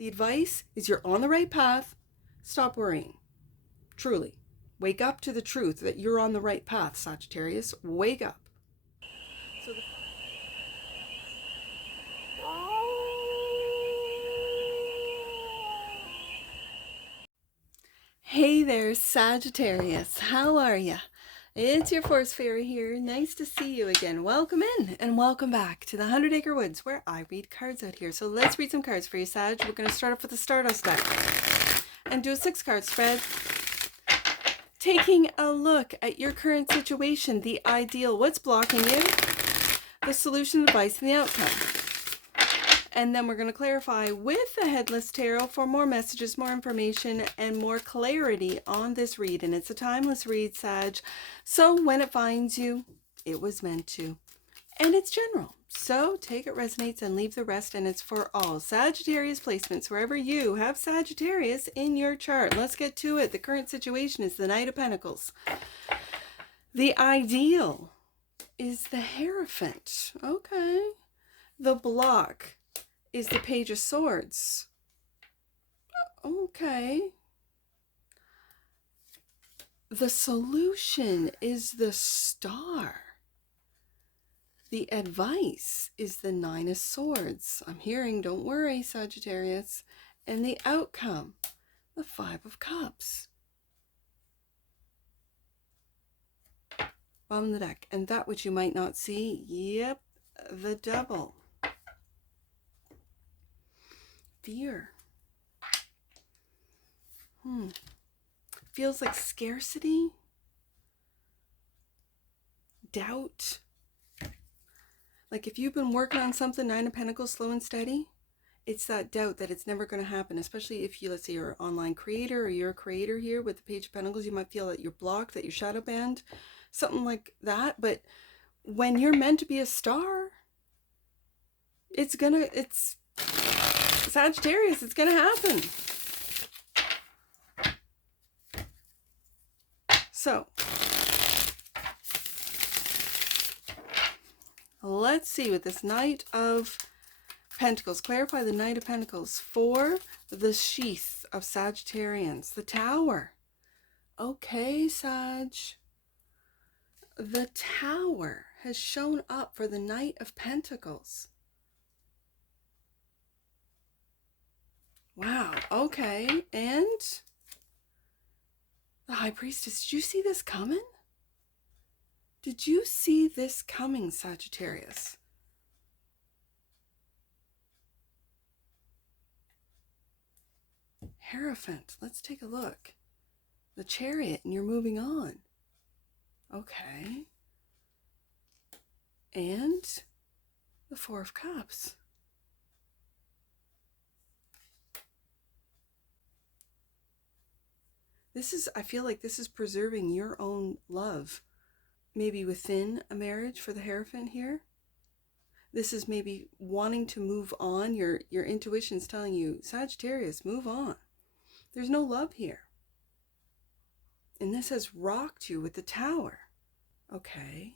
The advice is you're on the right path. Stop worrying. Truly. Wake up to the truth that you're on the right path, Sagittarius. Wake up. So Hey there, Sagittarius. How are ya? It's your Force Fairy here. Nice to see you again. Welcome in and welcome back to the 100 Acre Woods where I read cards out here. So let's read some cards for you, Sag. We're going to start off with the Stardust deck and do a 6-card spread. Taking a look at your current situation, the ideal, what's blocking you, the solution, advice, and the outcome. And then we're going to clarify with the Headless Tarot for more messages, more information, and more clarity on this read. And it's a timeless read, Sag. So when it finds you, it was meant to. And it's general. So take it resonates and leave the rest. And it's for all Sagittarius placements, wherever you have Sagittarius in your chart. Let's get to it. The current situation is the Knight of Pentacles. The ideal is the Hierophant. Okay. The block is the Page of Swords. Okay. The solution is the Star. The advice is the 9 of Swords. I'm hearing, don't worry, Sagittarius. And the outcome, the 5 of Cups. Bottom of the deck. And that which you might not see, yep, the Devil. Fear. Feels like scarcity. Doubt. Like if you've been working on something, 9 of Pentacles, slow and steady, it's that doubt that it's never going to happen. Especially if you, let's say you're an online creator or you're a creator here with the Page of Pentacles, you might feel that you're blocked, that you're shadow banned, something like that. But when you're meant to be a star, it's Sagittarius, it's going to happen. So, let's see with this Knight of Pentacles. Clarify the Knight of Pentacles for the sheath of Sagittarians. The Tower. Okay, Sag. The Tower has shown up for the Knight of Pentacles. Wow, okay. And the High Priestess. Did you see this coming? Did you see this coming, Sagittarius? Hierophant. Let's take a look. The Chariot, and you're moving on. Okay. And the 4 of Cups. I feel like this is preserving your own love. Maybe within a marriage for the Hierophant here. This is maybe wanting to move on. Your intuition's telling you, Sagittarius, move on. There's no love here. And this has rocked you with the Tower. Okay.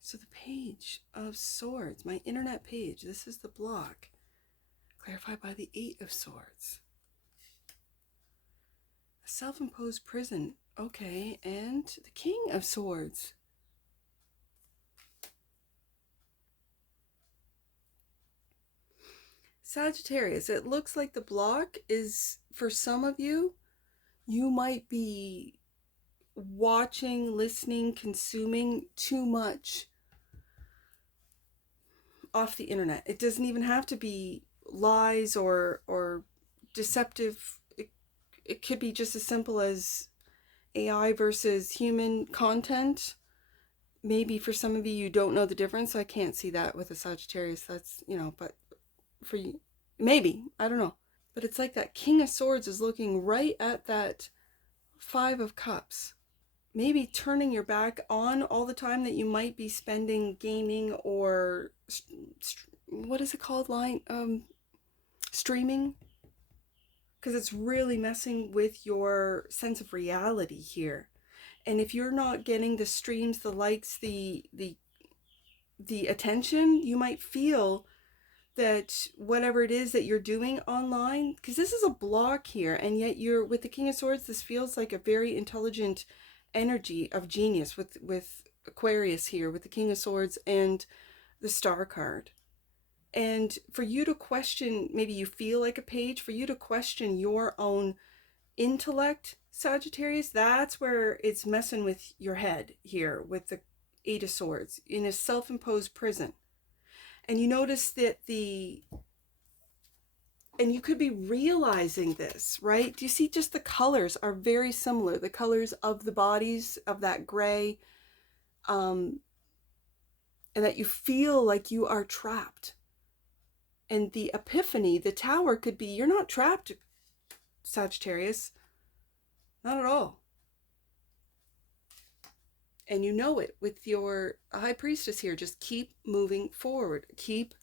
So the Page of Swords, my internet page, this is the block. Clarified by the 8 of Swords. A self-imposed prison. Okay. And the King of Swords. Sagittarius, it looks like the block is, for some of you, you might be watching, listening, consuming too much off the internet. It doesn't even have to be lies or deceptive. It could be just as simple as AI versus human content. Maybe for some of you, you don't know the difference. So I can't see that with a Sagittarius. That's, but for you, maybe, I don't know. But it's like that King of Swords is looking right at that 5 of Cups. Maybe turning your back on all the time that you might be spending gaming or what is it called? Streaming. Because it's really messing with your sense of reality here. And if you're not getting the streams, the likes, the attention, you might feel that whatever it is that you're doing online, because this is a block here, and yet you're with the King of Swords, this feels like a very intelligent energy of genius with Aquarius here, with the King of Swords and the Star card. And for you to question, maybe you feel like a page, for you to question your own intellect, Sagittarius, that's where it's messing with your head here with the Eight of Swords in a self-imposed prison. And you notice that and you could be realizing this, right? Do you see just the colors are very similar, the colors of the bodies of that gray, and that you feel like you are trapped. And the epiphany, the tower could be, you're not trapped, Sagittarius, not at all. And you know it with your High Priestess here. Just keep moving forward. Keep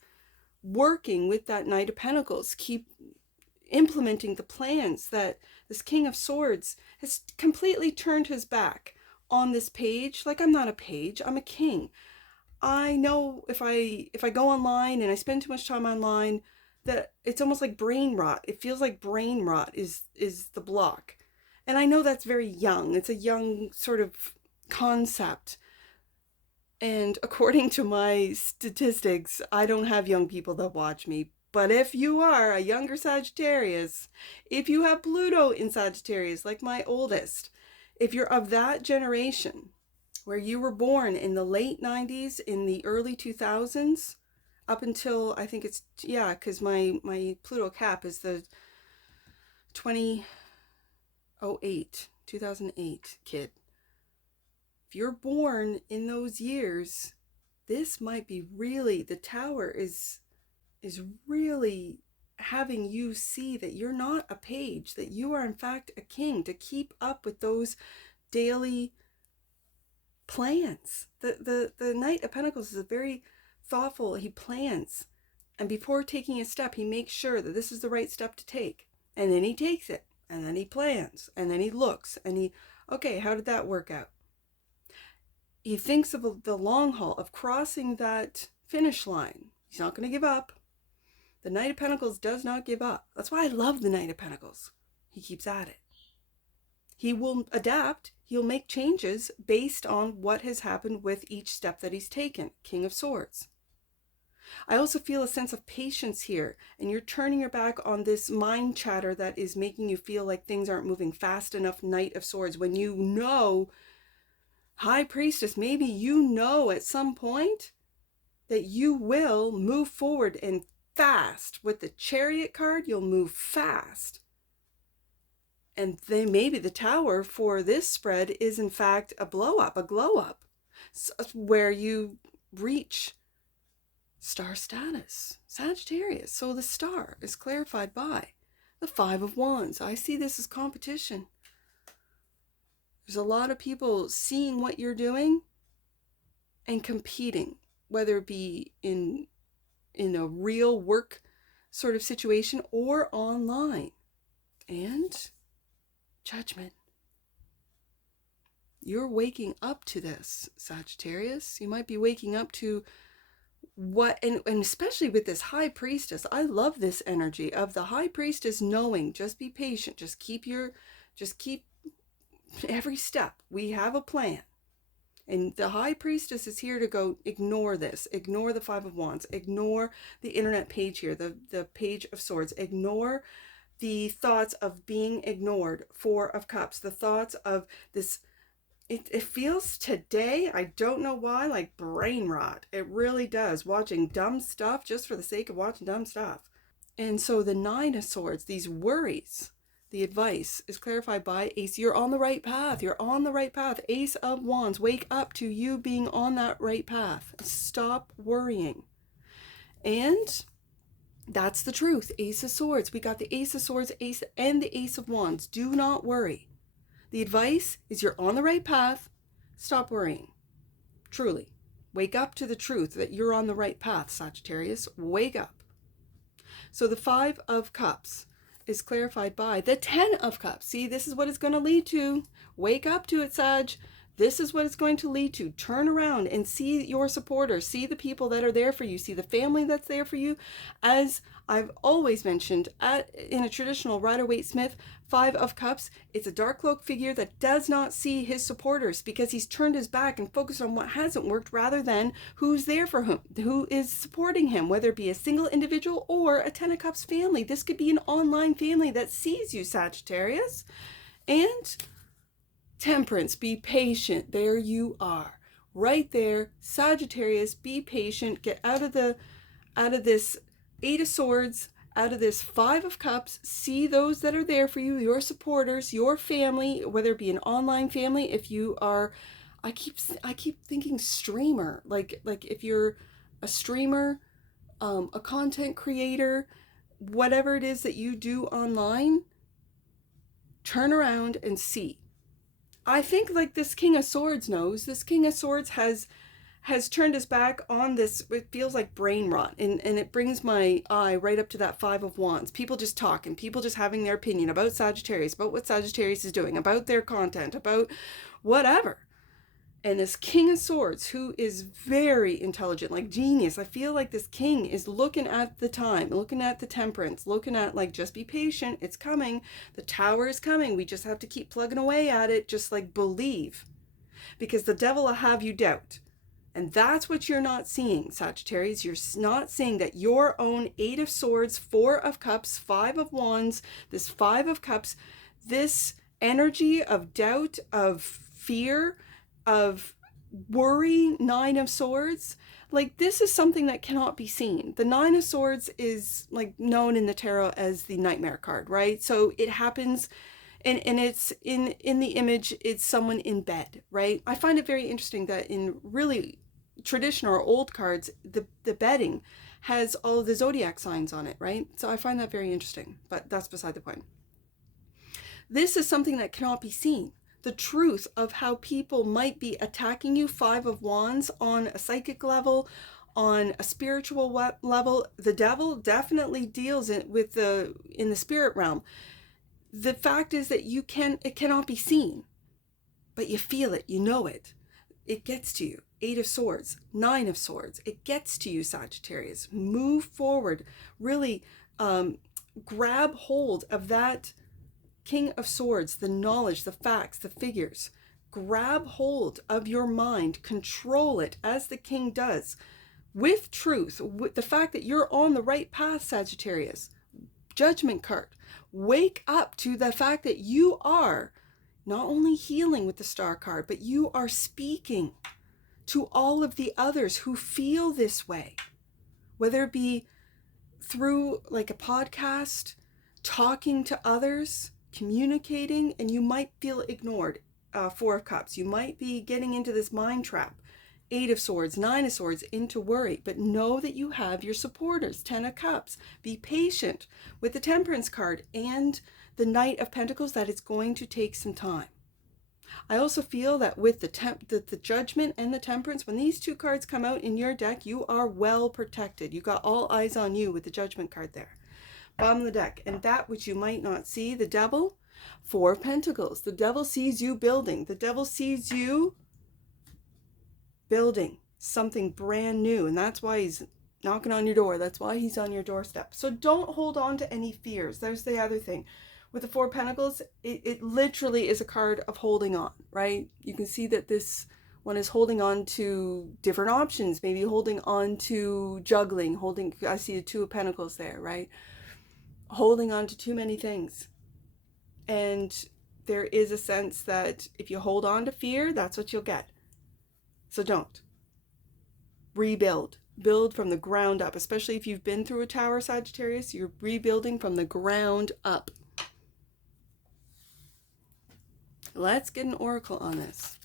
working with that Knight of Pentacles. Keep implementing the plans that this King of Swords has completely turned his back on this page. Like, I'm not a page, I'm a king. I know if I go online and I spend too much time online, that it's almost like brain rot. It feels like brain rot is the block. And I know that's very young. It's a young sort of concept. And according to my statistics, I don't have young people that watch me. But if you are a younger Sagittarius, if you have Pluto in Sagittarius, like my oldest, if you're of that generation where you were born in the late 90s, in the early 2000s, up until, I think it's, yeah, because my Pluto cap is the 2008 kid. If you're born in those years, this might be really, the tower is really having you see that you're not a page, that you are in fact a king, to keep up with those daily plans. The Knight of Pentacles is a very thoughtful, he plans, and before taking a step, he makes sure that this is the right step to take, and then he takes it, and then he plans, and then he looks, and he, okay, how did that work out? He thinks of the long haul, of crossing that finish line. He's not going to give up. The Knight of Pentacles does not give up. That's why I love the Knight of Pentacles. He keeps at it. He will adapt. He'll make changes based on what has happened with each step that he's taken. King of Swords. I also feel a sense of patience here, and you're turning your back on this mind chatter that is making you feel like things aren't moving fast enough, Knight of Swords, when you know, High Priestess, maybe you know at some point that you will move forward and fast. With the Chariot card, you'll move fast. And then maybe the tower for this spread is in fact a blow up, a glow up, where you reach star status, Sagittarius. So the star is clarified by the Five of Wands. I see this as competition. There's a lot of people seeing what you're doing and competing, whether it be in a real work sort of situation or online. And Judgment. You're waking up to this, Sagittarius. You might be waking up to what, and especially with this High Priestess, I love this energy of the High Priestess knowing, just be patient, just keep every step. We have a plan. And the High Priestess is here to go, ignore this, ignore the Five of Wands, ignore the internet page here, the Page of Swords, ignore the thoughts of being ignored, Four of Cups, the thoughts of this. It feels today, I don't know why, like brain rot. It really does, watching dumb stuff just for the sake of watching dumb stuff. And so the Nine of Swords, these worries, the advice is clarified by Ace. You're on the right path. You're on the right path. Ace of Wands, wake up to you being on that right path. Stop worrying. And that's the truth. Ace of Swords. We got the Ace of Swords, Ace, and the Ace of Wands. Do not worry. The advice is you're on the right path. Stop worrying. Truly. Wake up to the truth that you're on the right path, Sagittarius. Wake up. So the Five of Cups is clarified by the Ten of Cups. See, this is what it's going to lead to. Wake up to it, Sag. This is what it's going to lead to. Turn around and see your supporters, see the people that are there for you, see the family that's there for you. As I've always mentioned, in a traditional Rider-Waite-Smith 5 of Cups, it's a dark cloak figure that does not see his supporters because he's turned his back and focused on what hasn't worked rather than who's there for him, who is supporting him, whether it be a single individual or a 10 of Cups family. This could be an online family that sees you, Sagittarius. And Temperance, be patient. There you are. Right there. Sagittarius, be patient. Get out of this 8 of Swords, out of this 5 of Cups. See those that are there for you, your supporters, your family, whether it be an online family, if you are, I keep thinking streamer, like if you're a streamer, a content creator, whatever it is that you do online, turn around and see. I think like this King of Swords knows. This King of Swords has turned his back on this. It feels like brain rot, and it brings my eye right up to that 5 of Wands. People just talking, people just having their opinion about Sagittarius, about what Sagittarius is doing, about their content, about whatever. And this King of Swords, who is very intelligent, like genius. I feel like this king is looking at the time, looking at the temperance, looking at like, just be patient. It's coming. The tower is coming. We just have to keep plugging away at it. Just like believe, because the devil will have you doubt. And that's what you're not seeing, Sagittarius. You're not seeing that your own 8 of Swords, 4 of Cups, 5 of Wands, this 5 of Cups, this energy of doubt, of fear, of worry, 9 of Swords, like this is something that cannot be seen. The 9 of Swords is like known in the tarot as the nightmare card, right? So it happens, and it's in the image, it's someone in bed, right? I find it very interesting that in really traditional or old cards, the bedding has all of the zodiac signs on it, right? So I find that very interesting, but that's beside the point. This is something that cannot be seen. The truth of how people might be attacking you, 5 of Wands, on a psychic level, on a spiritual level. The devil definitely deals in the spirit realm. The fact is that it cannot be seen, but you feel it, you know it. It gets to you. 8 of Swords, 9 of Swords. It gets to you, Sagittarius. Move forward. Really grab hold of that King of Swords, the knowledge, the facts, the figures. Grab hold of your mind, control it as the king does, with truth, with the fact that you're on the right path, Sagittarius. Judgment card. Wake up to the fact that you are not only healing with the Star card, but you are speaking to all of the others who feel this way, whether it be through like a podcast, talking to others, communicating, and you might feel ignored. 4 of Cups, you might be getting into this mind trap. 8 of Swords, 9 of Swords, into worry, but know that you have your supporters. 10 of Cups, be patient with the Temperance card and the Knight of Pentacles, that it's going to take some time. I also feel that with the Judgment and the Temperance, when these 2 cards come out in your deck, you are well protected. You got all eyes on you with the Judgment card there. Bottom of the deck. And that which you might not see, the devil, 4 of Pentacles. The devil sees you building. The devil sees you building something brand new. And that's why he's knocking on your door. That's why he's on your doorstep. So don't hold on to any fears. There's the other thing. With the 4 of Pentacles, it literally is a card of holding on, right? You can see that this one is holding on to different options, maybe holding on to juggling, I see the 2 of Pentacles there, right? Holding on to too many things. And there is a sense that if you hold on to fear, that's what you'll get. So don't. Rebuild. Build from the ground up, especially if you've been through a tower, Sagittarius. You're rebuilding from the ground up. Let's get an oracle on this.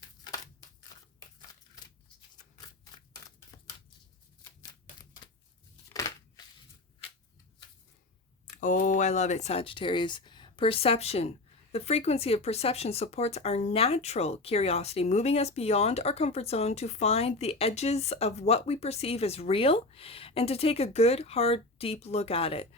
Oh, I love it, Sagittarius. Perception. The frequency of perception supports our natural curiosity, moving us beyond our comfort zone to find the edges of what we perceive as real and to take a good, hard, deep look at it.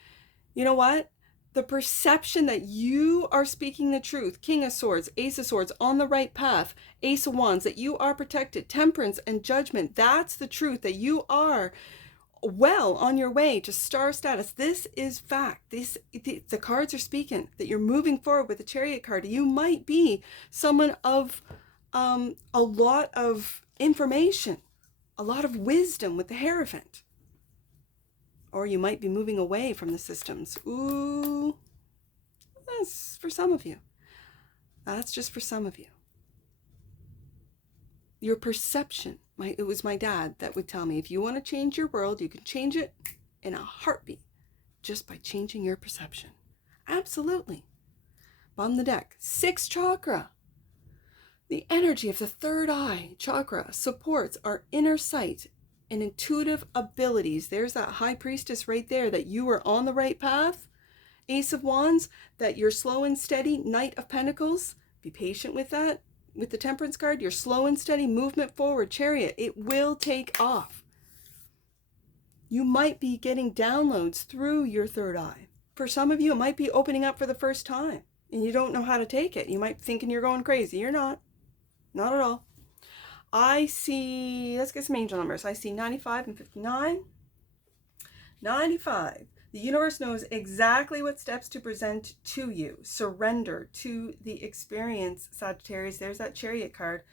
You know what? the perception that you are speaking the truth, King of Swords, Ace of Swords, on the right path, Ace of Wands, that you are protected, Temperance and Judgment, that's the truth, that you are well on your way to star status. This is fact. The cards are speaking that you're moving forward with the Chariot card. You might be someone of a lot of information, a lot of wisdom with the Hierophant. Or you might be moving away from the systems. Ooh, that's for some of you. That's just for some of you. Your perception. It was my dad that would tell me, if you want to change your world, you can change it in a heartbeat just by changing your perception. Absolutely. Bottom of the deck, 6th chakra. The energy of the third eye chakra supports our inner sight and intuitive abilities. There's that High Priestess right there, that you are on the right path. Ace of Wands, that you're slow and steady. Knight of Pentacles, be patient with that. With the Temperance card, you're slow and steady movement forward. Chariot, it will take off. You might be getting downloads through your third eye. For some of you, it might be opening up for the first time and you don't know how to take it. You might be thinking you're going crazy. You're not. Not at all. I see, let's get some angel numbers. I see 95 and 59. 95. The universe knows exactly what steps to present to you. Surrender to the experience, Sagittarius. There's that Chariot card.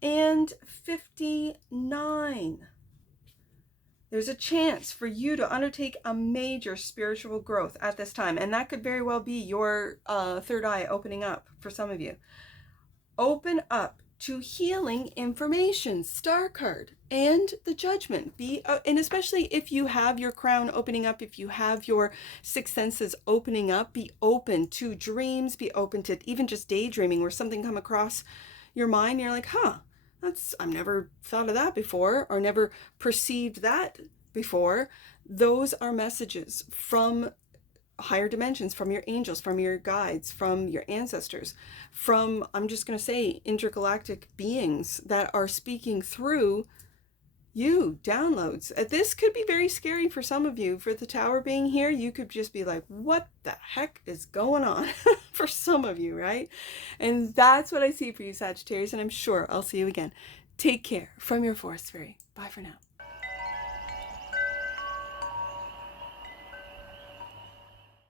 And 59. There's a chance for you to undertake a major spiritual growth at this time. And that could very well be your third eye opening up for some of you. Open up to healing information, Star card, and the Judgment. And especially if you have your crown opening up, if you have your sixth senses opening up, be open to dreams, be open to even just daydreaming, where something come across your mind and you're like, I've never thought of that before, or never perceived that before. Those are messages from higher dimensions, from your angels, from your guides, from your ancestors, from, I'm just going to say, intergalactic beings that are speaking through you, downloads. This could be very scary for some of you. For the Tower being here, you could just be like, what the heck is going on? For some of you, right? And that's what I see for you, Sagittarius, and I'm sure I'll see you again. Take care. From your Forest Fairy. Bye for now.